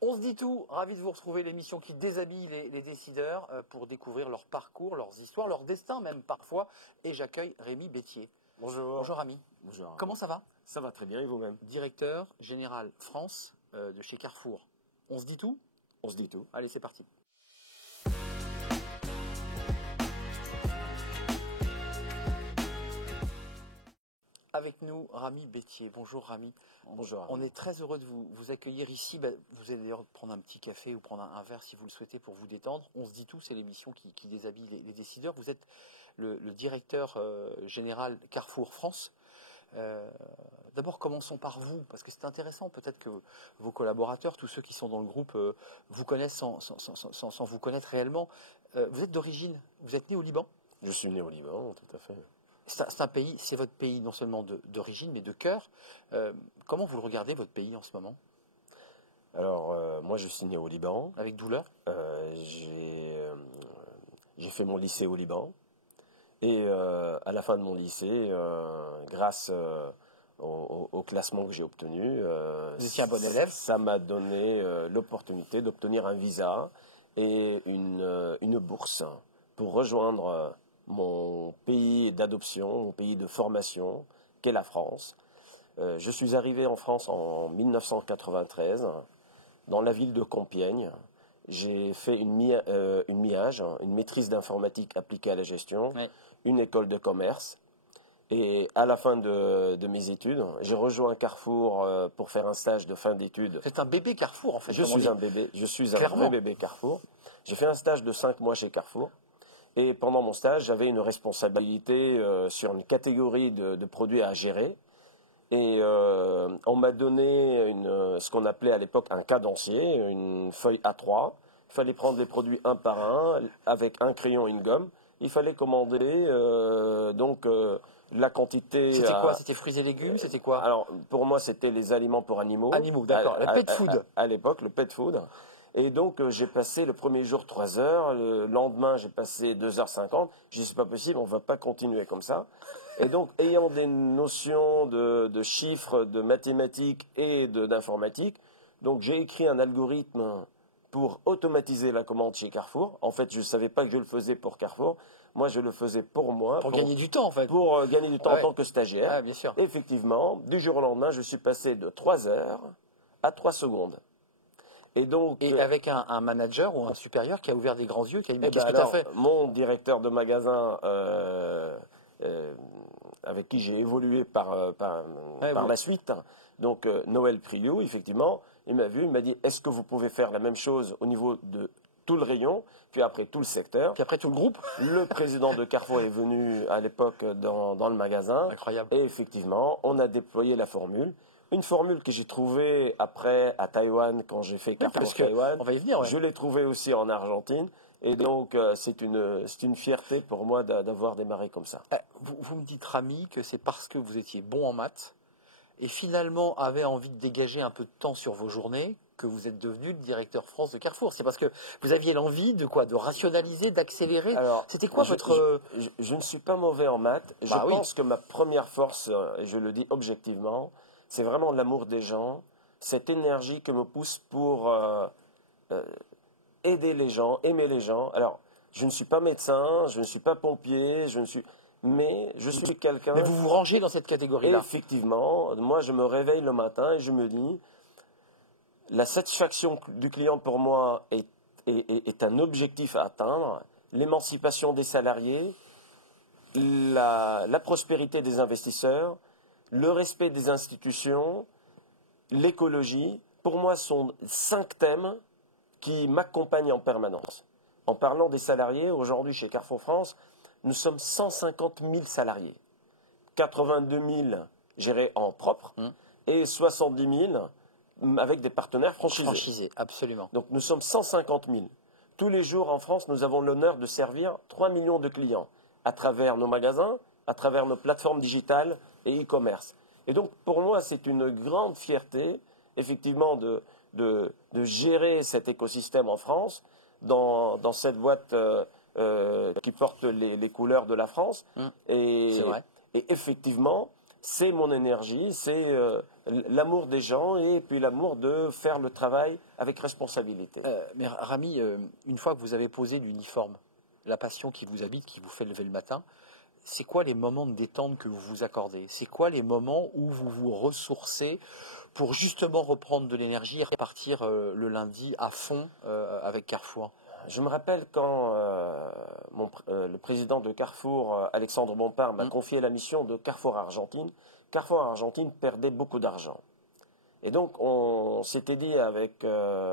On se dit tout, ravi de vous retrouver, l'émission qui déshabille les décideurs pour découvrir leur parcours, leurs histoires, leur destin même parfois. Et j'accueille Rémi Bettier. Bonjour. Bonjour Rémi. Bonjour. Comment ça va? Ça va très bien et vous-même? Directeur général France de chez Carrefour. On se dit tout? On se dit tout. Allez, c'est parti. Avec nous, Rémi Bettier. Bonjour Rémi. Bonjour. On est très heureux de vous accueillir ici. Vous allez d'ailleurs prendre un petit café ou prendre un verre si vous le souhaitez pour vous détendre. On se dit tout, c'est l'émission qui déshabille les décideurs. Vous êtes le directeur général Carrefour France. D'abord, commençons par vous, parce que c'est intéressant. Peut-être que vos collaborateurs, tous ceux qui sont dans le groupe, vous connaissent sans vous connaître réellement. Vous êtes d'origine, vous êtes né au Liban? Je suis né au Liban, tout à fait. C'est un pays, c'est votre pays non seulement d'origine, mais de cœur. Comment vous le regardez, votre pays, en ce moment? Alors, moi, je suis né au Liban. Avec douleur? J'ai fait mon lycée au Liban. Et à la fin de mon lycée, grâce au classement que j'ai obtenu, vous étiez un bon élève? Ça m'a donné l'opportunité d'obtenir un visa et une bourse pour rejoindre mon pays d'adoption, mon pays de formation, qu'est la France. Je suis arrivé en France en 1993, dans la ville de Compiègne. J'ai fait une MIAGE, une maîtrise d'informatique appliquée à la gestion, Oui. une école de commerce. Et à la fin de mes études, j'ai rejoint Carrefour pour faire un stage de fin d'études. C'est un bébé Carrefour, en fait. Je suis un bébé, je suis un vrai bébé Carrefour. J'ai fait un stage de 5 mois chez Carrefour. Et pendant mon stage, j'avais une responsabilité sur une catégorie de produits à gérer. Et on m'a donné ce qu'on appelait à l'époque un cadencier, une feuille A3. Il fallait prendre les produits un par un, avec un crayon et une gomme. Il fallait commander la quantité. C'était quoi? C'était fruits et légumes? C'était quoi? Alors, pour moi, c'était les aliments pour animaux. Animaux, d'accord. La pet food. À l'époque, le pet food. Et donc, j'ai passé le premier jour 3 heures, le lendemain, j'ai passé 2h50. Je dis, c'est pas possible, on va pas continuer comme ça. Et donc, ayant des notions de chiffres, de mathématiques et d'informatique, donc j'ai écrit un algorithme pour automatiser la commande chez Carrefour. En fait, je ne savais pas que je le faisais pour Carrefour. Moi, je le faisais pour moi. Pour gagner du temps, en fait. Pour gagner du temps en tant que stagiaire. Ah, bien sûr. Effectivement, du jour au lendemain, je suis passé de 3 heures à 3 secondes. Et avec un manager ou un supérieur qui a ouvert des grands yeux, qui a dit, mais qu'est-ce que tu as fait? Mon directeur de magasin, avec qui j'ai évolué par la suite, donc Noël Priou, effectivement, il m'a vu, il m'a dit, est-ce que vous pouvez faire la même chose au niveau de tout le rayon, puis après tout le secteur, puis après tout le groupe? Le président de Carrefour est venu à l'époque dans le magasin. Incroyable. Et effectivement, on a déployé la formule. Une formule que j'ai trouvée après à Taïwan, quand j'ai fait Carrefour Taïwan. On va y venir, ouais. Je l'ai trouvée aussi en Argentine. Et donc, c'est une fierté pour moi d'avoir démarré comme ça. Vous me dites, Rémi, que c'est parce que vous étiez bon en maths et finalement avez envie de dégager un peu de temps sur vos journées que vous êtes devenu le directeur France de Carrefour. C'est parce que vous aviez l'envie de quoi? De rationaliser, d'accélérer? C'était quoi votre... Je ne suis pas mauvais en maths. Je pense que ma première force, et je le dis objectivement, c'est vraiment l'amour des gens, cette énergie que me pousse pour aider les gens, aimer les gens. Alors, je ne suis pas médecin, je ne suis pas pompier, mais je suis quelqu'un... Mais vous vous rangez dans cette catégorie-là. Effectivement, moi je me réveille le matin et je me dis, la satisfaction du client pour moi est un objectif à atteindre, l'émancipation des salariés, la prospérité des investisseurs, le respect des institutions, l'écologie, pour moi, sont 5 thèmes qui m'accompagnent en permanence. En parlant des salariés, aujourd'hui chez Carrefour France, nous sommes 150 000 salariés. 82 000 gérés en propre et 70 000 avec des partenaires franchisés. Franchisés, absolument. Donc nous sommes 150 000. Tous les jours en France, nous avons l'honneur de servir 3 millions de clients à travers nos magasins, à travers nos plateformes digitales et e-commerce. Et donc, pour moi, c'est une grande fierté, effectivement, de gérer cet écosystème en France, dans cette boîte qui porte les couleurs de la France. C'est vrai. Et effectivement, c'est mon énergie, c'est l'amour des gens et puis l'amour de faire le travail avec responsabilité. Mais Rami, une fois que vous avez posé l'uniforme, la passion qui vous habite, qui vous fait lever le matin, c'est quoi les moments de détente que vous vous accordez? C'est quoi les moments où vous vous ressourcez pour justement reprendre de l'énergie et repartir le lundi à fond avec Carrefour? Je me rappelle quand le président de Carrefour, Alexandre Bompard, m'a confié la mission de Carrefour Argentine. Carrefour Argentine perdait beaucoup d'argent. Et donc, on s'était dit avec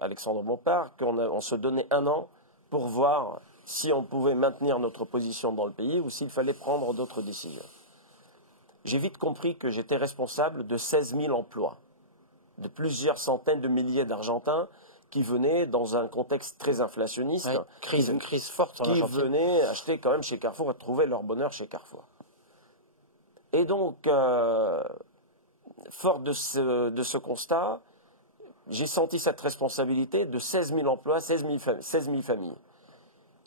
Alexandre Bompard qu'on se donnait 1 an pour voir si on pouvait maintenir notre position dans le pays ou s'il fallait prendre d'autres décisions. J'ai vite compris que j'étais responsable de 16 000 emplois, de plusieurs centaines de milliers d'Argentins qui venaient dans un contexte très inflationniste, une crise forte, qui venaient acheter quand même chez Carrefour et trouver leur bonheur chez Carrefour. Et donc, fort de ce constat, j'ai senti cette responsabilité de 16 000 emplois, 16 000 familles.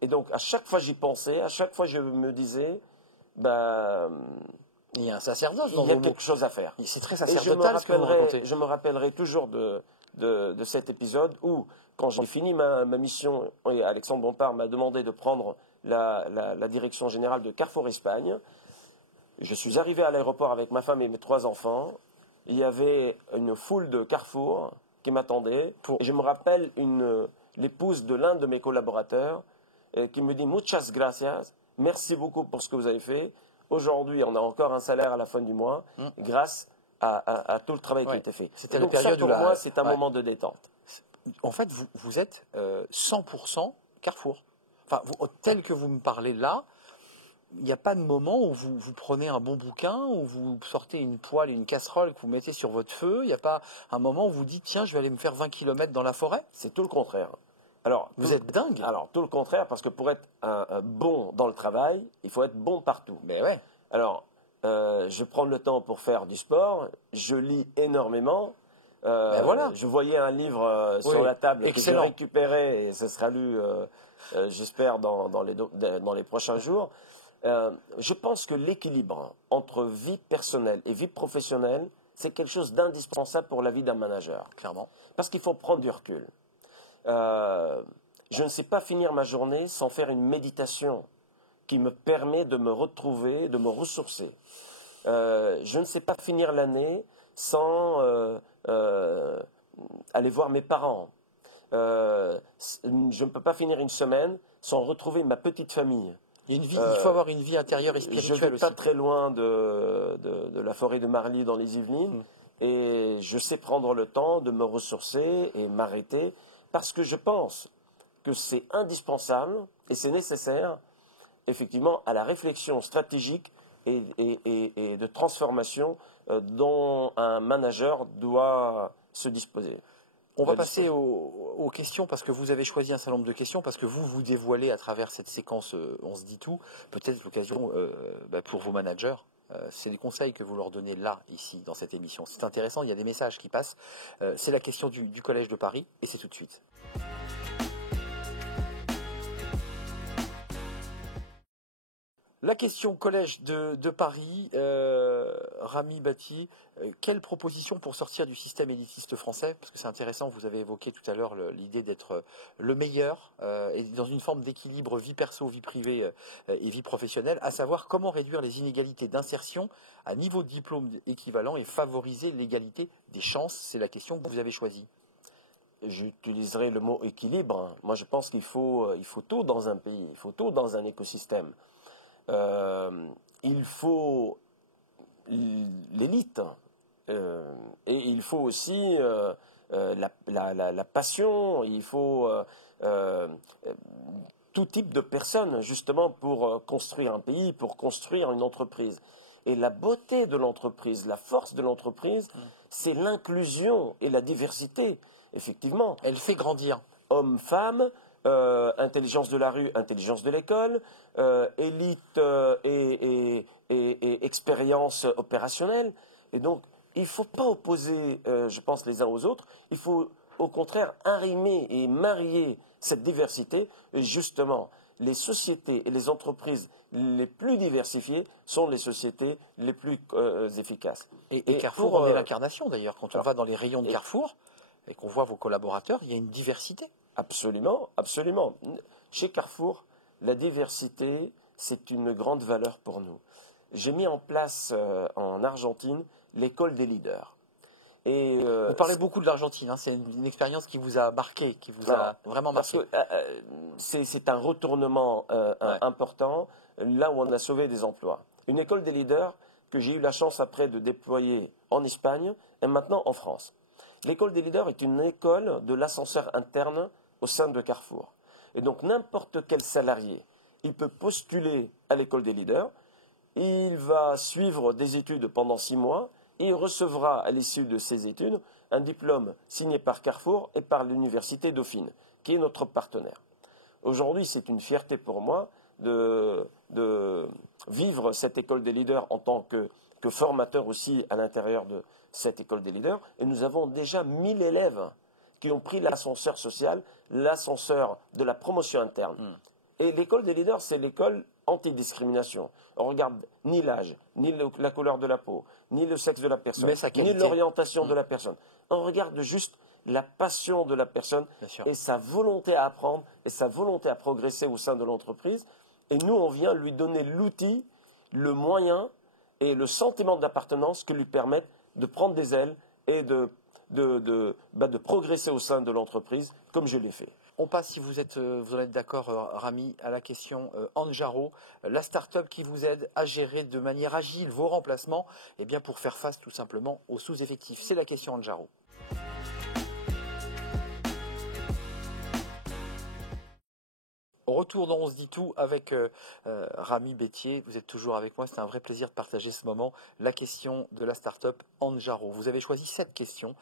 Et donc, à chaque fois j'y pensais, à chaque fois je me disais, il y a un sacerdoce dans il y a quelque chose à faire. C'est très sacerdotal ce que vous racontez. Je me rappellerai toujours de cet épisode où, quand j'ai fini ma mission, Alexandre Bompard m'a demandé de prendre la direction générale de Carrefour Espagne. Je suis arrivé à l'aéroport avec ma femme et mes 3 enfants. Il y avait une foule de Carrefour qui m'attendait. Et je me rappelle l'épouse de l'un de mes collaborateurs qui me dit « Muchas gracias, merci beaucoup pour ce que vous avez fait. Aujourd'hui, on a encore un salaire à la fin du mois grâce à tout le travail qui a été fait. » Donc ça, pour moi, c'est un moment de détente. En fait, vous êtes 100% Carrefour. Enfin, tel que vous me parlez là, il n'y a pas de moment où vous prenez un bon bouquin, où vous sortez une poêle et une casserole que vous mettez sur votre feu. Il n'y a pas un moment où vous dites, tiens, je vais aller me faire 20 km dans la forêt. C'est tout le contraire. Alors, vous êtes dingue. Alors, tout le contraire, parce que pour être un bon dans le travail, il faut être bon partout. Mais ouais. Alors, je prends le temps pour faire du sport, je lis énormément. Voilà. Je voyais un livre sur la table que j'ai récupéré et ce sera lu, j'espère, dans les prochains jours. Je pense que l'équilibre entre vie personnelle et vie professionnelle, c'est quelque chose d'indispensable pour la vie d'un manager. Clairement. Parce qu'il faut prendre du recul. Je ne sais pas finir ma journée sans faire une méditation qui me permet de me retrouver, de me ressourcer. Je ne sais pas finir l'année sans aller voir mes parents. Je ne peux pas finir une semaine sans retrouver ma petite famille. Il faut avoir une vie intérieure et spirituelle aussi. Je ne vis pas très loin de la forêt de Marly dans les Yvelines et je sais prendre le temps de me ressourcer et m'arrêter parce que je pense que c'est indispensable et c'est nécessaire effectivement à la réflexion stratégique et de transformation dont un manager doit se disposer. On va passer aux questions parce que vous avez choisi un certain nombre de questions parce que vous dévoilez à travers cette séquence On se dit tout, peut-être l'occasion pour vos managers. C'est les conseils que vous leur donnez là, ici, dans cette émission. C'est intéressant, il y a des messages qui passent. C'est la question du Collège de Paris et c'est tout de suite. La question Collège de Paris, Rami Bati, quelle proposition pour sortir du système élitiste français? Parce que c'est intéressant, vous avez évoqué tout à l'heure l'idée d'être le meilleur et dans une forme d'équilibre vie perso, vie privée et vie professionnelle, à savoir comment réduire les inégalités d'insertion à niveau de diplôme équivalent et favoriser l'égalité des chances. C'est la question que vous avez choisie. J'utiliserai le mot équilibre. Moi, je pense qu'il faut tout dans un pays, il faut tout dans un écosystème. Il faut l'élite et il faut aussi la passion, il faut tout type de personnes justement pour construire un pays, pour construire une entreprise. Et la beauté de l'entreprise, la force de l'entreprise, c'est l'inclusion et la diversité, effectivement. Elle fait grandir. Hommes, femmes, intelligence de la rue, intelligence de l'école, élite et expérience opérationnelle. Et donc, il ne faut pas opposer, je pense, les uns aux autres. Il faut, au contraire, arrimer et marier cette diversité. Et justement, les sociétés et les entreprises les plus diversifiées sont les sociétés les plus efficaces. Et Carrefour en est l'incarnation d'ailleurs. Quand on va dans les rayons de Carrefour et qu'on voit vos collaborateurs, il y a une diversité. Absolument, absolument. Chez Carrefour, la diversité, c'est une grande valeur pour nous. J'ai mis en place en Argentine l'école des leaders. Vous parlez beaucoup de l'Argentine, hein. C'est une expérience qui vous a marqué, qui vous a vraiment marqué. C'est un retournement important, là où on a sauvé des emplois. Une école des leaders que j'ai eu la chance après de déployer en Espagne et maintenant en France. L'école des leaders est une école de l'ascenseur interne au sein de Carrefour. Et donc n'importe quel salarié, il peut postuler à l'école des leaders, il va suivre des études pendant 6 mois, et il recevra à l'issue de ces études un diplôme signé par Carrefour et par l'Université Dauphine, qui est notre partenaire. Aujourd'hui, c'est une fierté pour moi de vivre cette école des leaders en tant que formateur aussi à l'intérieur de cette école des leaders. Et nous avons déjà 1000 élèves qui ont pris l'ascenseur social, l'ascenseur de la promotion interne. Et l'école des leaders, c'est l'école anti-discrimination. On regarde ni l'âge, ni la couleur de la peau, ni le sexe de la personne, ni l'orientation de la personne. On regarde juste la passion de la personne et sa volonté à apprendre et sa volonté à progresser au sein de l'entreprise. Et nous, on vient lui donner l'outil, le moyen et le sentiment d'appartenance qui lui permettent de prendre des ailes et de progresser au sein de l'entreprise, comme je l'ai fait. On passe, si vous en êtes d'accord, Rami, à la question Anjaro, la start-up qui vous aide à gérer de manière agile vos remplacements, pour faire face tout simplement aux sous-effectifs. C'est la question Anjaro. Au retour dans On se dit tout avec Rami Bettier, vous êtes toujours avec moi, c'est un vrai plaisir de partager ce moment. La question de la start-up Anjaro. Vous avez choisi cette question.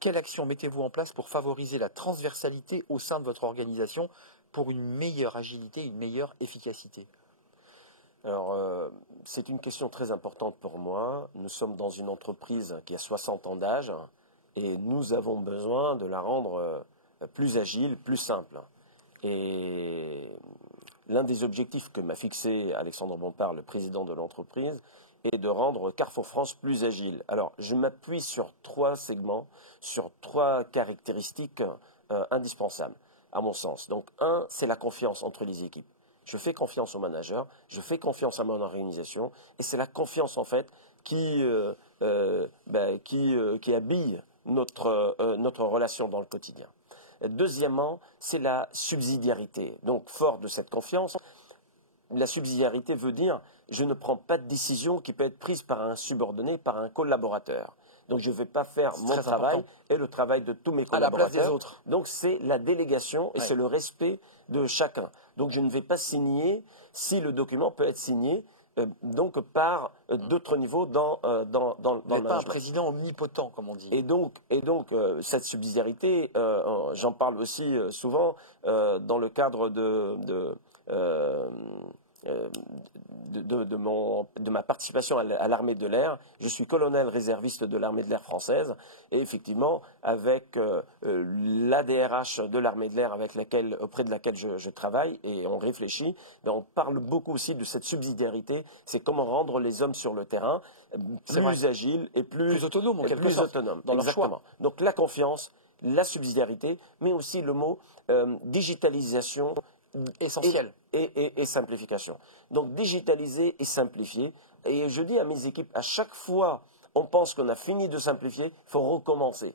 Quelle action mettez-vous en place pour favoriser la transversalité au sein de votre organisation pour une meilleure agilité, une meilleure efficacité? Alors, c'est une question très importante pour moi. Nous sommes dans une entreprise qui a 60 ans d'âge et nous avons besoin de la rendre plus agile, plus simple. Et l'un des objectifs que m'a fixé Alexandre Bompard, le président de l'entreprise, est de rendre Carrefour France plus agile. Alors, je m'appuie sur 3 segments, sur 3 caractéristiques indispensables, à mon sens. Donc, 1, c'est la confiance entre les équipes. Je fais confiance aux managers, je fais confiance à mon organisation, et c'est la confiance, en fait, qui habille notre relation dans le quotidien. Deuxièmement, c'est la subsidiarité. Donc, fort de cette confiance, la subsidiarité veut dire je ne prends pas de décision qui peut être prise par un subordonné, par un collaborateur. Donc, je ne vais pas faire mon travail et le travail de tous mes collaborateurs. À la place des autres. Donc, c'est la délégation et c'est le respect de chacun. Donc, je ne vais pas signer si le document peut être signé par d'autres niveaux dans le management. Vous n'êtes pas un président omnipotent, comme on dit. Et donc cette subsidiarité, j'en parle aussi souvent dans le cadre de ma participation à l'armée de l'air. Je suis colonel réserviste de l'armée de l'air française et effectivement avec l'ADRH de l'armée de l'air auprès de laquelle je travaille et on réfléchit, mais on parle beaucoup aussi de cette subsidiarité, c'est comment rendre les hommes sur le terrain plus agiles et plus autonomes en quelque sorte, dans leur choix. Donc la confiance, la subsidiarité, mais aussi le mot digitalisation essentiel et simplification. Donc digitaliser et simplifier. Et je dis à mes équipes, à chaque fois on pense qu'on a fini de simplifier, il faut recommencer.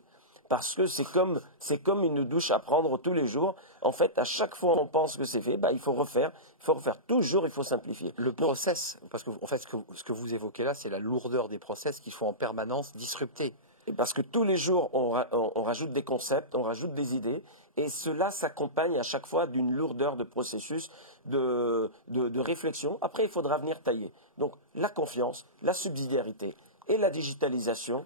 Parce que c'est comme une douche à prendre tous les jours. En fait, à chaque fois on pense que c'est fait, il faut refaire. Toujours, il faut simplifier. Le process, parce que en fait, ce que vous évoquez là, c'est la lourdeur des process qu'il faut en permanence disrupter. Et parce que tous les jours, on rajoute des concepts, on rajoute des idées, et cela s'accompagne à chaque fois d'une lourdeur de processus, de réflexion. Après, il faudra venir tailler. Donc, la confiance, la subsidiarité et la digitalisation,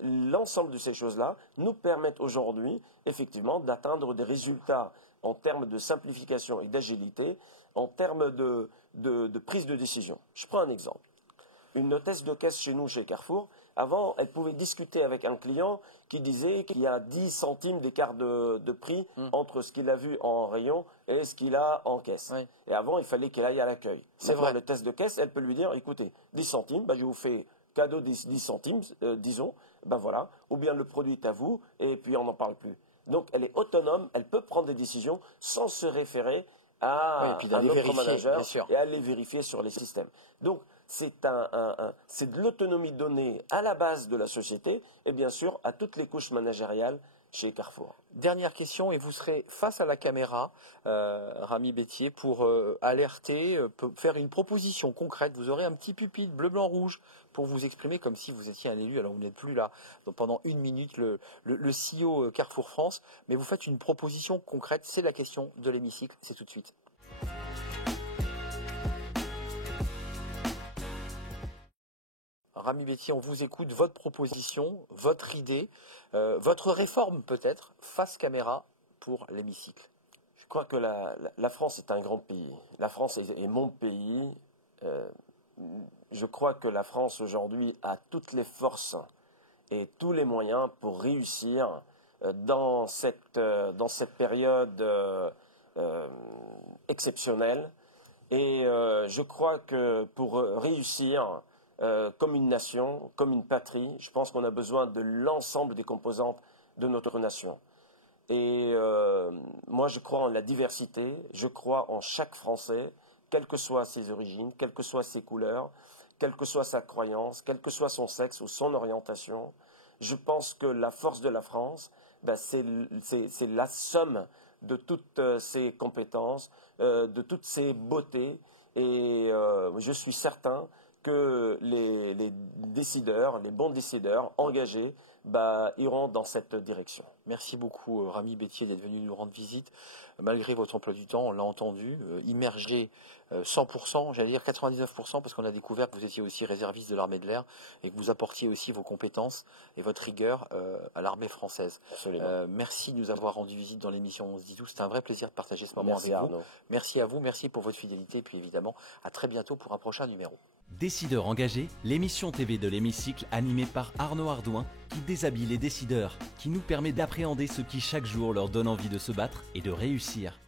l'ensemble de ces choses-là nous permettent aujourd'hui, effectivement, d'atteindre des résultats en termes de simplification et d'agilité, en termes de prise de décision. Je prends un exemple. Une hôtesse de caisse chez nous, chez Carrefour, Avant, elle pouvait discuter avec un client qui disait qu'il y a 10 centimes d'écart de prix entre ce qu'il a vu en rayon et ce qu'il a en caisse. Oui. Et avant, il fallait qu'elle aille à l'accueil. C'est vrai. Le test de caisse, elle peut lui dire, écoutez, 10 centimes, je vous fais cadeau 10 centimes, disons, voilà, ou bien le produit est à vous, et puis on n'en parle plus. Donc, elle est autonome, elle peut prendre des décisions sans se référer à un autre manager et à les vérifier sur les systèmes. Donc, c'est de l'autonomie donnée à la base de la société et bien sûr à toutes les couches managériales chez Carrefour. Dernière question, et vous serez face à la caméra, Rami Bettier, pour alerter, faire une proposition concrète. Vous aurez un petit pupitre bleu, blanc, rouge pour vous exprimer comme si vous étiez un élu. Alors vous n'êtes plus là donc pendant 1 minute, le CEO Carrefour France, mais vous faites une proposition concrète. C'est la question de l'hémicycle, c'est tout de suite. Rami Bettier, on vous écoute, votre proposition, votre idée, votre réforme peut-être, face caméra pour l'hémicycle. Je crois que la France est un grand pays. La France est mon pays. Je crois que la France aujourd'hui a toutes les forces et tous les moyens pour réussir dans cette période exceptionnelle. Et je crois que pour réussir comme une nation, comme une patrie, je pense qu'on a besoin de l'ensemble des composantes de notre nation. Et moi, je crois en la diversité, je crois en chaque Français, quelles que soient ses origines, quelles que soient ses couleurs, quelle que soit sa croyance, quel que soit son sexe ou son orientation. Je pense que la force de la France, c'est la somme de toutes ses compétences, de toutes ses beautés. Et je suis certain que les décideurs, les bons décideurs engagés, iront dans cette direction. Merci beaucoup Rami Bettier d'être venu nous rendre visite. Malgré votre emploi du temps, on l'a entendu, immergé 100%, j'allais dire 99%, parce qu'on a découvert que vous étiez aussi réserviste de l'armée de l'air et que vous apportiez aussi vos compétences et votre rigueur à l'armée française. Merci de nous avoir rendu visite dans l'émission On se dit tout. C'était un vrai plaisir de partager ce moment avec vous. Merci à vous, merci pour votre fidélité et puis évidemment à très bientôt pour un prochain numéro. Décideurs engagés, l'émission TV de l'hémicycle animée par Arnaud Ardouin qui déshabille les décideurs, qui nous permet d'appréhender ce qui chaque jour leur donne envie de se battre et de réussir.